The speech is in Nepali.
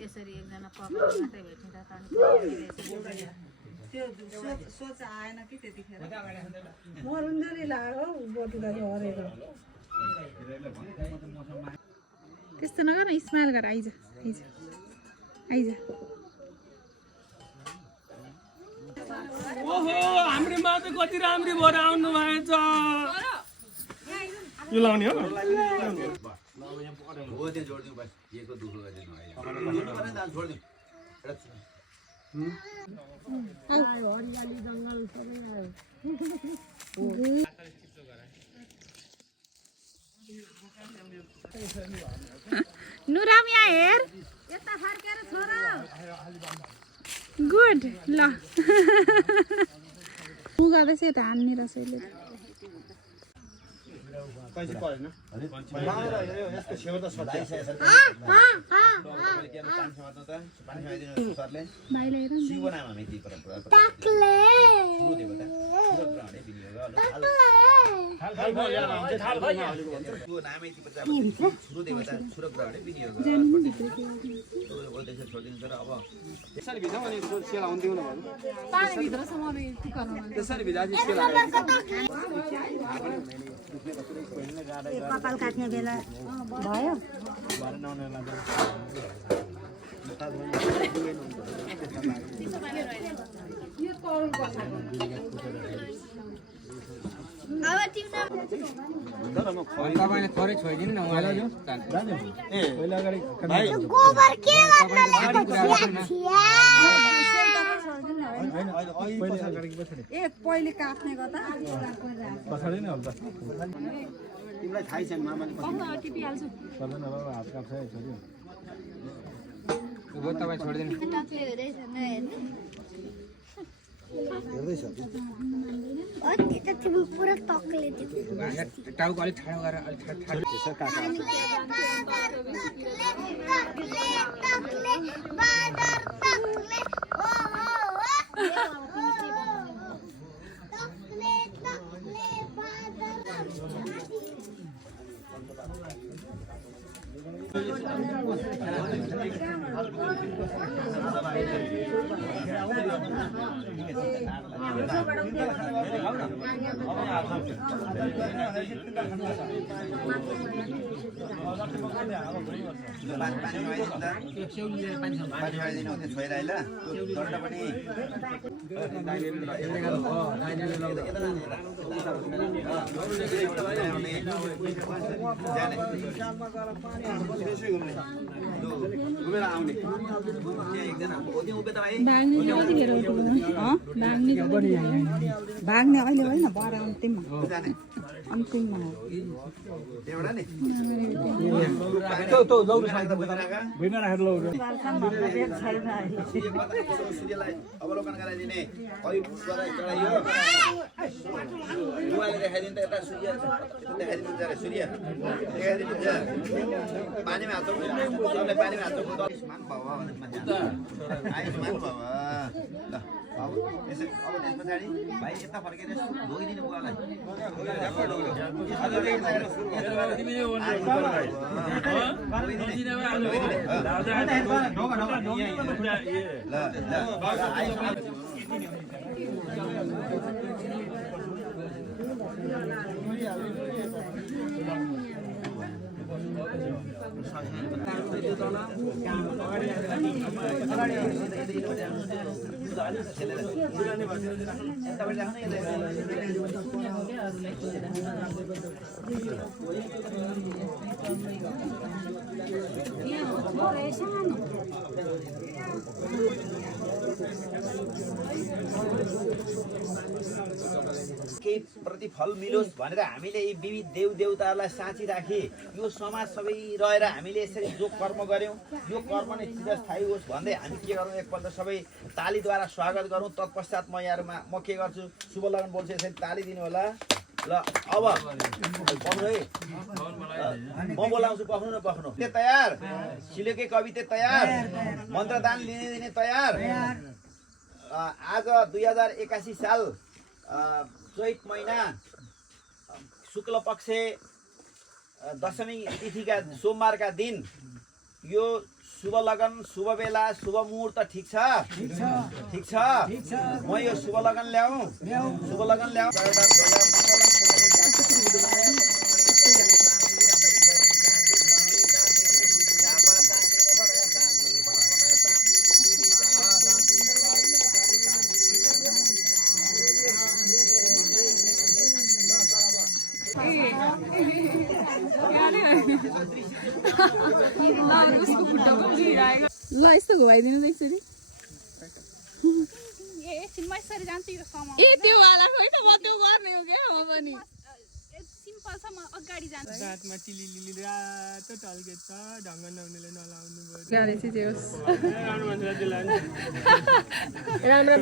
यसरी एकजना पकाउन मात्रै भेटिँदा त त्यो सोच आएन कि त्यतिखेर मरुन्जरी लाग्यो बटुका झरेको त्यस्तो नगर न स्माइल गर आइज आइज आइज ओहो हाम्रो मा त कति राम्री भएर आउनु भएछ यो लाउने हो वो त्यो जोड्दिउ बस येको दुख गरिदिनु है पनि दाल छोड्दिउ हरियाली जंगल सबै आयो नुराम यहाँ हेर यता फर्केर छोरा गुड ल म गर्दैछ यता हान्ने रसैले कैसे परेन अरे यसको छेउ त सदाई छ यसरी के पानी समात्नु त पानी खाइदिनु सरले भाइले हेर सी बनामा मेथी परम्परा टाक्ले सुरु देबो त सुरु प्राणे बिलियो थाल थाल बोल्या हुन्छ थाल बोल्या त्यो नामै ती बच्चा सुरु देबो त सुरु प्राणे बिलियो बोल्दै छ छोडिदिनु तर अब त्यसरी भिजा अनि सेला हुन दिउनु भयो पानी भित्र समाउने टिकाउनु त्यसरी भिजा चाहिँ सेला कपाल काट्ने बेला भयो तपाईले थोरै छोइदिनु न उहाँलाई ए पहिला अगाडि भाइ गोबर के गर्न ए पहिले काट्ने गर्दा पछाडि नै होला तिमीलाई थाहै छैन मामाले टिपिहाल्छु पर्दैन बाबा हात काट्छ है छोरी वो तपाई छोडिदिनु हेर्दैछ पुरा तक्ले टाउको अलिक ठाडो गरेर अलिक ठाडो त्यसो काका भाग्ने अहिले होइन बडा अन्तिममा अन्तिममा हो एउटा नि भुइँमा राखेर लौ सूर्यलाई अवलोकन गराइदिने कहीँ चढाइयो देखाइदिनु त यता सूर्य देखाइदिनुहुन्छ अरे सूर्य देखाइदिनुहुन्छ पानीमा हात सबले पानीमा हात आयुष्मान भव आयुष्मान भव ल अब त्यसै अब त्यस पछाडि भाइ यता फर्केर ढोगिदिनु बुवालाई केही प्रतिफल मिलोस् भनेर हामीले यी विविध देव देवताहरूलाई साँची राखी यो समाज सबै रहेर हामीले यसरी जो कर्म गऱ्यौँ यो कर्म नै चिरस्थायी होस् भन्दै हामी के गरौँ एकपल्ट सबै तालीद्वारा स्वागत गरौँ। तत्पश्चात म यहाँहरूमा म के गर्छु शुभ लगन बोल्छु यसरी ताली दिनु होला। ल अब पख्नु है म बोलाउँछु पख्नु न पख्नु ते तयार सिलेकै कविता तयार मन्त्रदान लिने दिने तयार। आज 2081 साल चैत महिना शुक्ल पक्ष दशमी तिथिका सोमबारका दिन यो शुभ लगन शुभ बेला शुभ मुहूर्त ठिक छ ठिक छ म यो शुभ लगन ल्याउँ शुभ लगन ल्याउँ। ल यस्तो घुमाइदिनु त यसरी। एकछिनमा यसरी जान्छु यो सामान ए त्यो वाला होइन म त्यो गर्ने हो क्या म पनि। सिम्पल छ म अगाडि जान्छु। रातमा टिलिलिली रातो टल्केछ ढङ्ग नहुनेले नलाउनु गाडी चाहिँ जे होस्। राम्रो